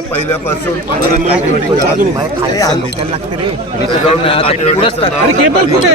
पहिल्यापासून केबल कुठे?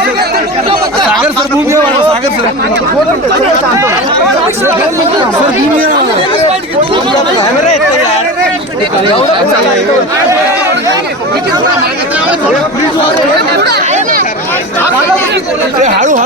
Sagar sir Bhumi Sagar sir. Sir Bhumi एवढं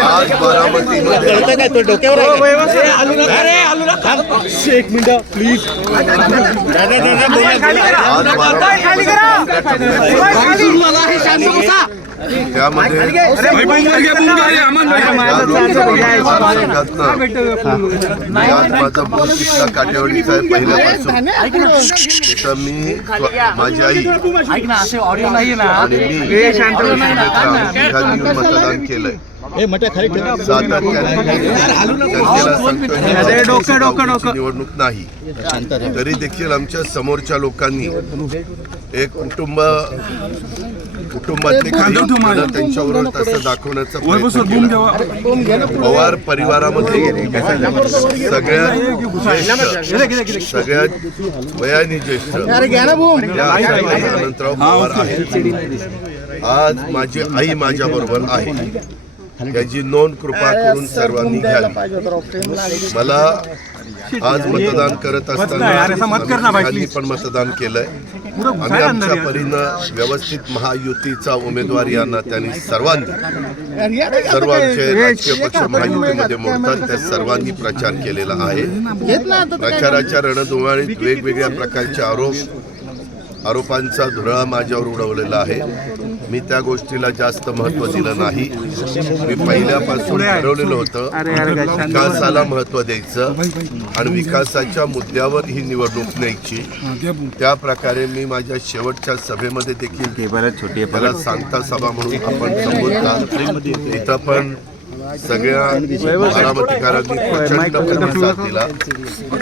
आज बारामतीमध्ये. एक मिनिट प्लीज आज त्यामध्ये मी आज माझा काटेवाडीचा आहे पहिल्यापासून. तिथं मी माझी आई आणि मी येऊन मतदान केलंय सांगतोय ही निवडणूक नाही तरी देखील आमच्या समोरच्या लोकांनी एक कुटुंब कुटुंबातले काही मुलं त्यांच्याबरोबर तसं दाखवण्याचा प्रयत्न केला. पवार परिवारामध्ये सगळ्यात ज्येष्ठ सगळ्यात वयाने ज्येष्ठ या अनंतराव पवार आहेत आज माझी आई माझ्या बरोबर आहे. याची नोंद कृपा करून सर्वांनी घ्यावी. मला आज मतदान करत असताना पण मतदान केलंय. आम्ही आमच्या परीनं व्यवस्थित महायुतीचा उमेदवार यांना त्यांनी सर्वांनी सर्व आमचे राजकीय पक्ष महायुतीमध्ये मोडतात त्या सर्वांनी प्रचार केलेला आहे. प्रचाराच्या रणधुमाळीत वेगवेगळ्या प्रकारचे आरोप आरोपांचा धुरळा माझ्यावर उडवलेला आहे. मी त्या गोष्टीला जास्त महत्त्व दिलं नाही. मी पहिल्यापासून ठरवलेलं होतं विकासाला महत्त्व द्यायचं आणि विकासाच्या मुद्द्यावर ही निवडणूक न्यायची. त्या प्रकारे मी माझ्या शेवटच्या सभेमध्ये देखील त्याला सांगता सभा म्हणून आपण संबोधता इथं पण सगळ्या बारामतीकरांनी प्रचंड प्रतिसाद दिला.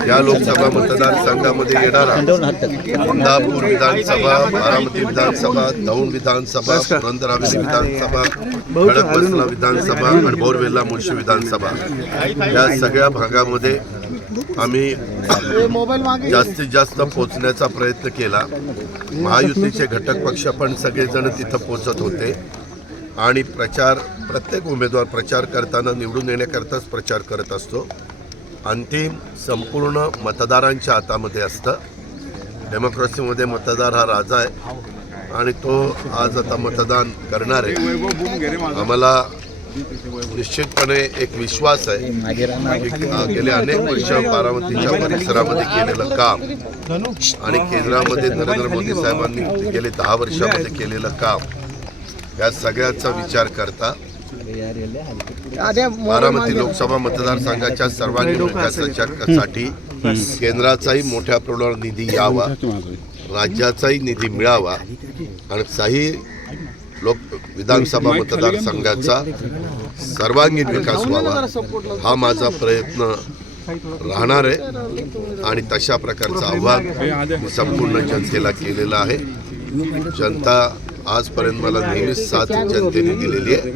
या लोकसभा मतदारसंघामध्ये येणारा इंदापूर विधानसभा बारामती विधानसभा दौंड विधानसभा पुरंदर विधानसभा खडकबसला विधानसभा आणि बोरवेल्ला मुळशी विधानसभा. या सगळ्या भागामध्ये आम्ही जास्तीत जास्त पोचण्याचा प्रयत्न केला. महायुतीचे घटक पक्ष पण सगळेजण तिथं पोचत होते. आणि प्रचार प्रत्येक उमेदवार प्रचार करताना निवडून येण्याकरताच प्रचार करत असतो. अंतिम संपूर्ण मतदारांच्या हातामध्ये असतं. डेमोक्रेसीमध्ये मतदार हा राजा आहे आणि तो आज आता मतदान करणार आहे. आम्हाला निश्चितपणे एक विश्वास आहे गेले अनेक वर्ष बारामतीच्या परिसरामध्ये केलेलं काम आणि केंद्रामध्ये नरेंद्र मोदी साहेबांनी गेले दहा वर्षामध्ये केलेलं काम या सगळ्याचा विचार करता बारामती लोकसभा मतदारसंघाच्या सर्वांगीण विकासासाठी केंद्राचाही मोठ्या प्रमाणावर निधी यावा राज्याचाही निधी मिळावा आणि काही लोक विधानसभा मतदारसंघाचा सर्वांगीण विकास व्हावा. हा माझा प्रयत्न राहणार आहे आणि तशा प्रकारचं आव्हान मी संपूर्ण जनतेला केलेलं आहे. जनता आजपर्यंत मला नेहमीच साथ जनतेने दिलेली आहे.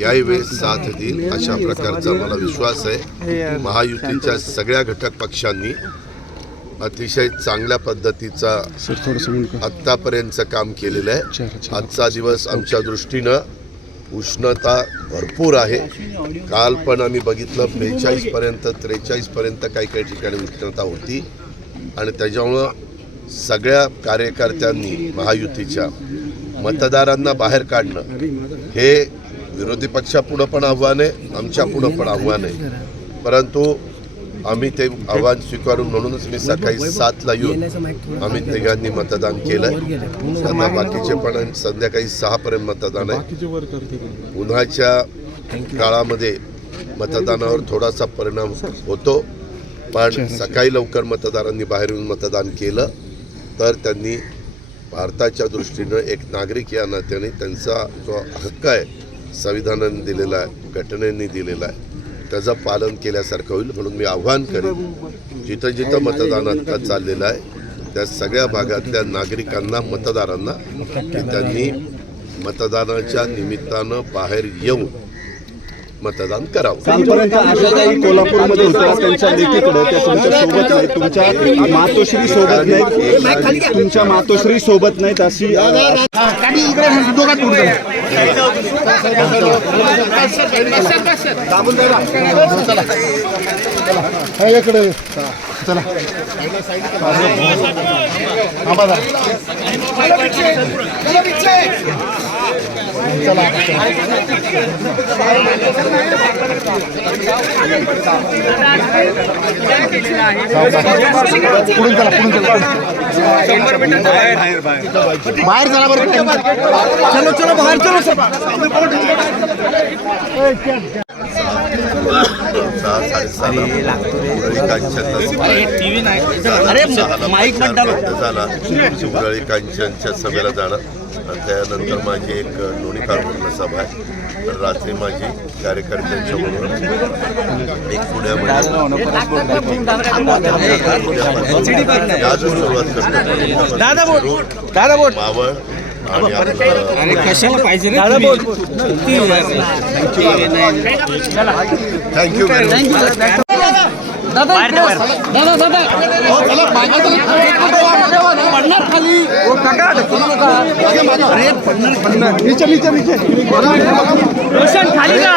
याही वेळेस साथ देईल अशा प्रकारचा मला विश्वास आहे. महायुतीच्या सगळ्या घटक पक्षांनी अतिशय चांगल्या पद्धतीचा आत्तापर्यंतचं काम केलेलं आहे. आजचा दिवस आमच्या दृष्टीनं उष्णता भरपूर आहे. काल पण आम्ही बघितलं बेचाळीस पर्यंत त्रेचाळीस पर्यंत काही काही ठिकाणी उष्णता होती. आणि त्याच्यामुळं सगळ्या कार्यकर्त्यांनी महायुतीच्या मतदारांना बाहेर काढणं. हे विरोधी पक्षापुढं पण आव्हान आहे आमच्या पुढं पण आव्हान आहे. परंतु आम्ही ते आव्हान स्वीकारून म्हणूनच मी सकाळी सातला येऊन आम्ही तिघांनी मतदान केलं आता बाकीचे पण संध्याकाळी सहापर्यंत मतदान आहे. उन्हाच्या काळामध्ये मतदानावर थोडासा परिणाम होतो पण सकाळी लवकर मतदारांनी बाहेर येऊन मतदान केलं तर त्यांनी भारताच्या दृष्टीनं एक नागरिक या नात्याने त्यांचा जो हक्क आहे संविधानाने दिलेला आहे घटनेने दिलेला आहे त्याचं पालन केल्यासारखं होईल म्हणून मी आव्हान करेन. जिथं जिथं मतदान आता चाललेलं आहे त्या सगळ्या भागातल्या नागरिकांना मतदारांना की त्यांनी मतदानाच्या निमित्तानं बाहेर येऊन मतदान करावं. कालपर्यंत आशाताई कोल्हापूरमध्ये होत्या त्यांच्या लेकीकडे त्या तुमच्यासोबत नाही तुमच्या मातोश्री सोबत नाही तुमच्या मातोश्री सोबत नाहीत अशी बाहेर चला. बरं. चलो चलो बाहेर चलो सहा साडेसहाला उरळी कांचनला माईक झाला. उरळी कांचनच्या सभेला जाणं. त्यानंतर माझी एक लोणी काळपूर्ण सभा आहे तर रात्री माझी कार्यकर्त्यांच्या बरोबर एक पुण्यामध्ये सुरुवात करतो दादा बोल दादा बोल मावळ आणि कशाला पाहिजे दादा बोल थँक्यू मच दादा दादा पडणार खाली नीचे नीचे नीचे रोशन खाली का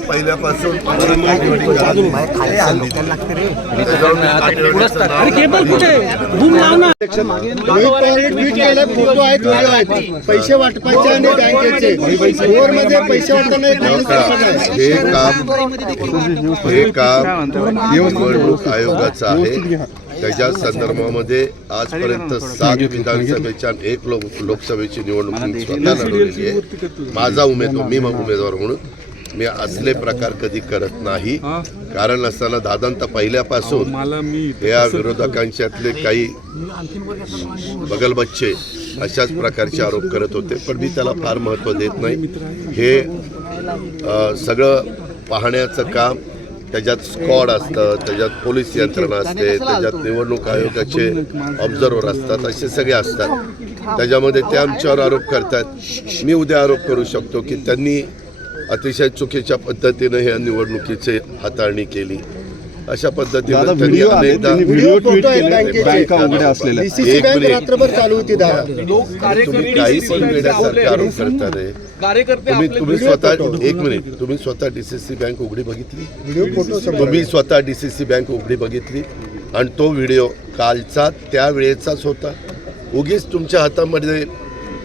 पहिल्यापासून फोटो आहेत व्हिडिओ आहेत पैसे वाटपाचे आणि बँकेचे मध्ये पैसे वाटताना हे काम हे काम निवडणूक आयोगाचं आहे. त्याच्या संदर्भामध्ये आजपर्यंत सात विधानसभेच्या एक लोक लोकसभेची निवडणूक स्वतः लढवलेली आहे. माझा उमेदवार मी मग उमेदवार म्हणून मी असले प्रकार कधी करत नाही. कारण असताना दादांत पहिल्यापासून या विरोधकांच्यातले काही बगलबच्चे अशाच प्रकारचे आरोप करत होते पण मी त्याला फार महत्त्व देत नाही. हे सगळं पाहण्याचं काम त्याच्यात स्क्वॉड असतं त्याच्यात पोलीस यंत्रणा असते त्याच्यात निवडणूक आयोगाचे ऑब्झर्वर असतात असे सगळे असतात. त्याच्यामध्ये ते आमच्यावर आरोप करतात. मी उद्या आरोप करू शकतो की त्यांनी अतिशय चुकीच्या पद्धतीनं ह्या निवडणुकीची हाताळणी केली. अशा पद्धतीनं त्यांनी व्हिडिओ अनेकदा व्हिडिओ ट्विट केले बँकेचे. बँका उघड्या असलेल्या. एक मिनिट. रात्रभर चालू होती तुम्ही काही पण वेड्यासारखे आरोप करता रे तुम्ही तुम्ही स्वतः एक मिनिट. तुम्ही स्वतः डीसीसी बँक उघडी बघितली? व्हिडिओ फोटो समोर तुम्ही स्वतः डीसीसी बँक उघडी बघितली? आणि तो व्हिडिओ कालचा त्या वेळेचाच होता? उगीच तुमच्या हातामध्ये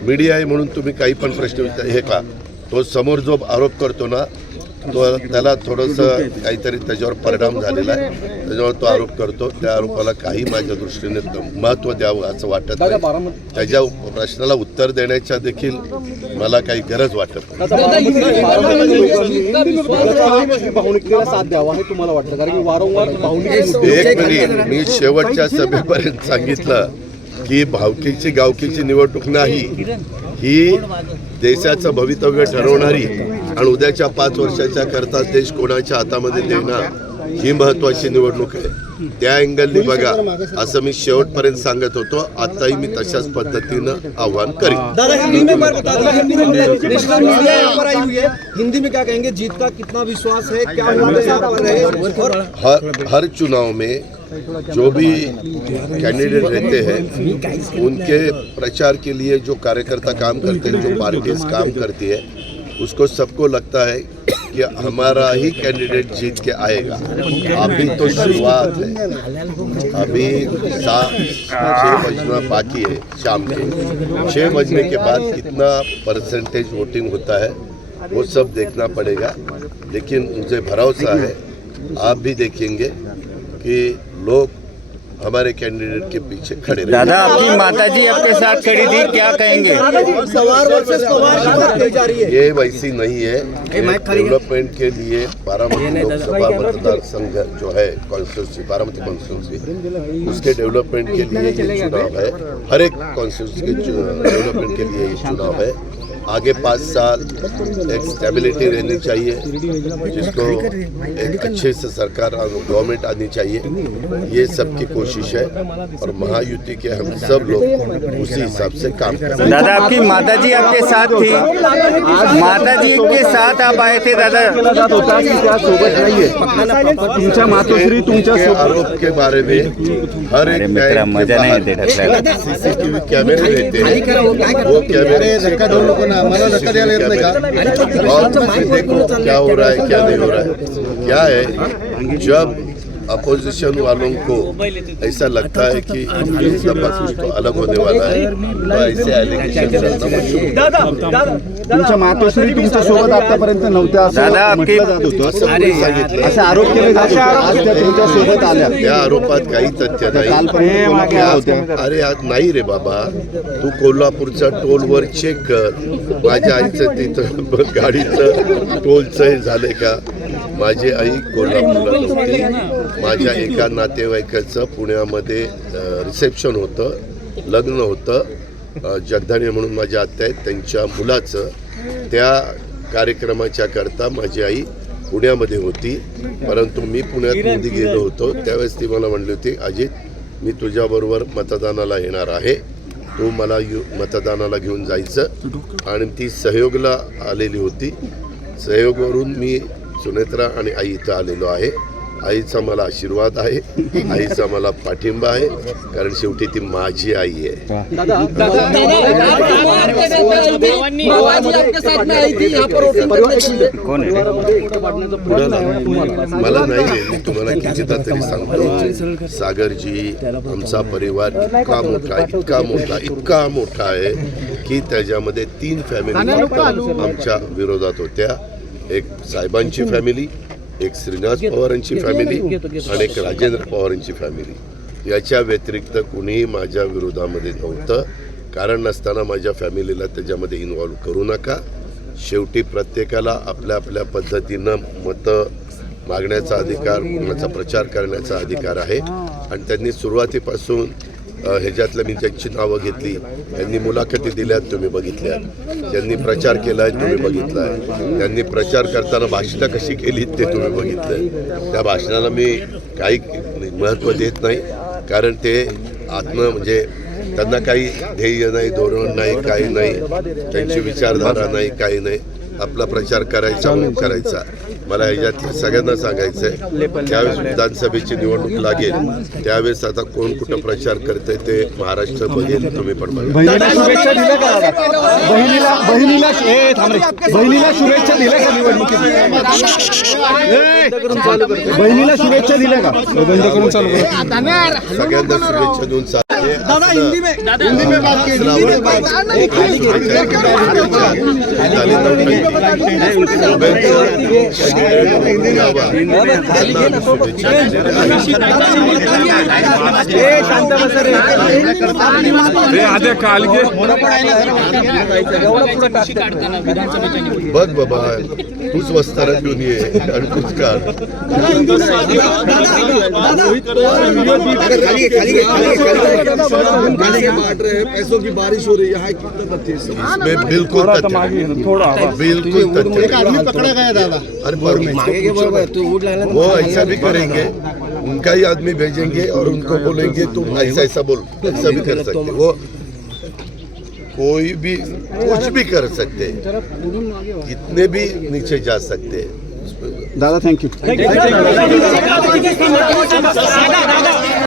मीडिया आहे म्हणून तुम्ही काही पण प्रश्न विचार हे का? तो समोर जो आरोप करतो ना तो त्याला थोडंसं काहीतरी त्याच्यावर परिणाम झालेला आहे. त्याच्यावर तो आरोप करतो. त्या आरोपाला काही माझ्या दृष्टीने महत्त्व द्यावं असं वाटत नाही. त्याच्या प्रश्नाला उत्तर देण्याच्या देखील मला काही गरज वाटत एक मिनिट मी शेवटच्या सभेपर्यंत सांगितलं की भावकीची गावकीची निवडणूक नाही. ही देशाचं भवितव्य ठरवणारी आणि उद्याच्या पाच वर्षाच्या करता देश कोणाच्या हातामध्ये देणार ही महत्वाची निवडणूक आहे. त्या अँगलनी बघा असं मी शेवटपर्यंत सांगत होतो आताही मी तशाच पद्धतीनं आव्हान करीन. दादा हिंदी में बार बता दो हिंदी में नेशनल मीडिया यहाँ पर आई हुई है। हिंदी में क्या कहेंगे? जीत का कितना विश्वास है क्या हर हर चुनाव में जो भी कैंडिडेट रहते हैं उनके प्रचार के लिए जो कार्यकर्ता काम करते हैं जो पार्टीज काम करती है उसको सबको लगता है कि हमारा ही कैंडिडेट जीत के आएगा। अभी तो शुरुआत है। अभी छः बजना बाकी है शाम के। छः बजने के बाद कितना परसेंटेज वोटिंग होता है, वो सब देखना पड़ेगा। लेकिन मुझे भरोसा है, आप भी देखेंगे कि लोग हमारे कैंडिडेट के पीछे खड़े दादा आपकी माता जी आपके साथ खड़ी थी क्या कहेंगे? सवार सवार की बात कही जा रही है। ये वैसी नहीं है। डेवलपमेंट के लिए बारामती लोकसभा मतदार संघ जो है कॉन्स्टिट्यूंसी बारामती कॉन्स्टिट्यूंसी उसके डेवलपमेंट के लिए ये चुनाव है। हर एक कॉन्स्टिट्यूंसी के डेवलपमेंट के लिए ये चुनाव है। आगे पाँच साल एक स्टेबिलिटी रहनी चाहिए जिसको एक अच्छे से सरकार और गवर्नमेंट आनी चाहिए। ये सबकी कोशिश है और महायुति के हम सब लोग उसी हिसाब से काम करें दादा आपकी माता जी आपके साथ थी? माता जी के साथ आप आए थे दादा? की आरोप के बारे में हर एक मित्रा के मज़ा नाही सीसीटीवी कैमरे रहते हैं। वो कैमरे ना मला धक्का द्यायला येत नाही का क्या हो रहा है क्या नहीं हो रहा है क्या है जब अपोजिशन वालों को ऐसा लगता है कि कुछ तो अलग होने वाला है ऐसे तुमच्या मातोश्री तुमच्यासोबत आतापर्यंत नव्हत्या सांगितलं. असे आरोप केले तुमच्यासोबत आल्या. त्या आरोपात काही तथ्य नाही. अरे आज नाही रे बाबा. तू कोल्हापूरच्या टोलवर चेक कर. माझ्या आईचं तिथं गाडीचं टोलचं हे झालंय का? माझी आई कोल्हापूरला नव्हती. माझ्या एका नातेवाईकाचं पुण्यामध्ये रिसेप्शन होतं लग्न होतं. जगधाने म्हणून माझ्या आत्या आहेत त्यांच्या मुलाचं. त्या कार्यक्रमाच्या करता माझी आई पुण्यामध्ये होती. परंतु मी पुण्यात मध्ये गेलो होतो. त्यावेळेस ती मला म्हणली होती अजित मी तुझ्याबरोबर मतदानाला येणार आहे. तू मला यु मतदानाला घेऊन जायचं. आणि ती सहयोगला आलेली होती. सहयोगवरून मी सुनेत्रा आणि आई इथं आलेलो आहे. आईचा मला आशीर्वाद आहे आईचा मला पाठिंबा आहे कारण शेवटी ती माझी आई आहे. मला नाही रे मी तुम्हाला कितीदा तरी सांगतो सागरजी आमचा परिवार इतका मोठा इतका मोठा इतका मोठा आहे की त्याच्यामध्ये तीन फॅमिली आमच्या विरोधात होत्या एक साहेबांची फॅमिली एक श्रीनिवास पवारांची फॅमिली आणि एक राजेंद्र पवारांची फॅमिली याच्या व्यतिरिक्त कुणीही माझ्या विरोधामध्ये नव्हतं. कारण नसताना माझ्या फॅमिलीला त्याच्यामध्ये इन्व्हॉल्व करू नका. शेवटी प्रत्येकाला आपल्या आपल्या पद्धतीनं मतं मागण्याचा अधिकार कोणाचा प्रचार करण्याचा अधिकार आहे. आणि त्यांनी सुरुवातीपासून ह्याच्यातलं ह्याच्यातल्या मी ज्यांची नावं घेतली त्यांनी मुलाखती दिल्यात तुम्ही बघितल्या त्यांनी प्रचार केला आहे तुम्ही बघितला आहे त्यांनी प्रचार करताना भाषणं कशी केली ते तुम्ही बघितलं त्या भाषणाला मी काही महत्त्व देत नाही कारण ते आत्म म्हणजे त्यांना काही ध्येय नाही धोरण नाही काही नाही त्यांची विचारधारा नाही काही नाही. आपला प्रचार करायचा म्हणून करायचा. मला ह्याच्यात सगळ्यांना सांगायचं आहे ज्यावेळेस विधानसभेची निवडणूक लागेल त्यावेळेस आता कोण कुठं प्रचार करतंय ते महाराष्ट्र बघेल तुम्ही पण बघा. बहिणीला शुभेच्छा दिल्या का दादा? बहिणीला बहिणीला ए, थांब रे. बहिणीला शुभेच्छा दिल्या का निवडणुकीत? बहिणीला शुभेच्छा दिल्या का? बंद करून चालू करा. सगळ्यांना शुभेच्छा देऊन चा- हे दादा असलं- हिंदी में हिंदी में बात कीजिए हिंदी में बात कीजिए. झाली नव्हती. शुभेच्छा निर्णय घ्यावा त्यांना आम्ही शुभेच्छा बघ बाबा तूच वस्तारा घेऊन ये आणि तूच काढ पैसों की बारिश हो रही है कितना तथ्य इसमें बिल्कुल तथ्य नहीं। बिल्कुल तथ्य नहीं। आदमी पकड़ा गया दादा अरे पर वो ऐसा भी करेंगे उनका ही आदमी भेजेंगे और उनको बोलेंगे तुम ऐसा ऐसा बोल ऐसा भी कर सकते वो कोई भी कुछ भी कर सकते। कितने भी नीचे जा सकते। हैं दादा थँक्यू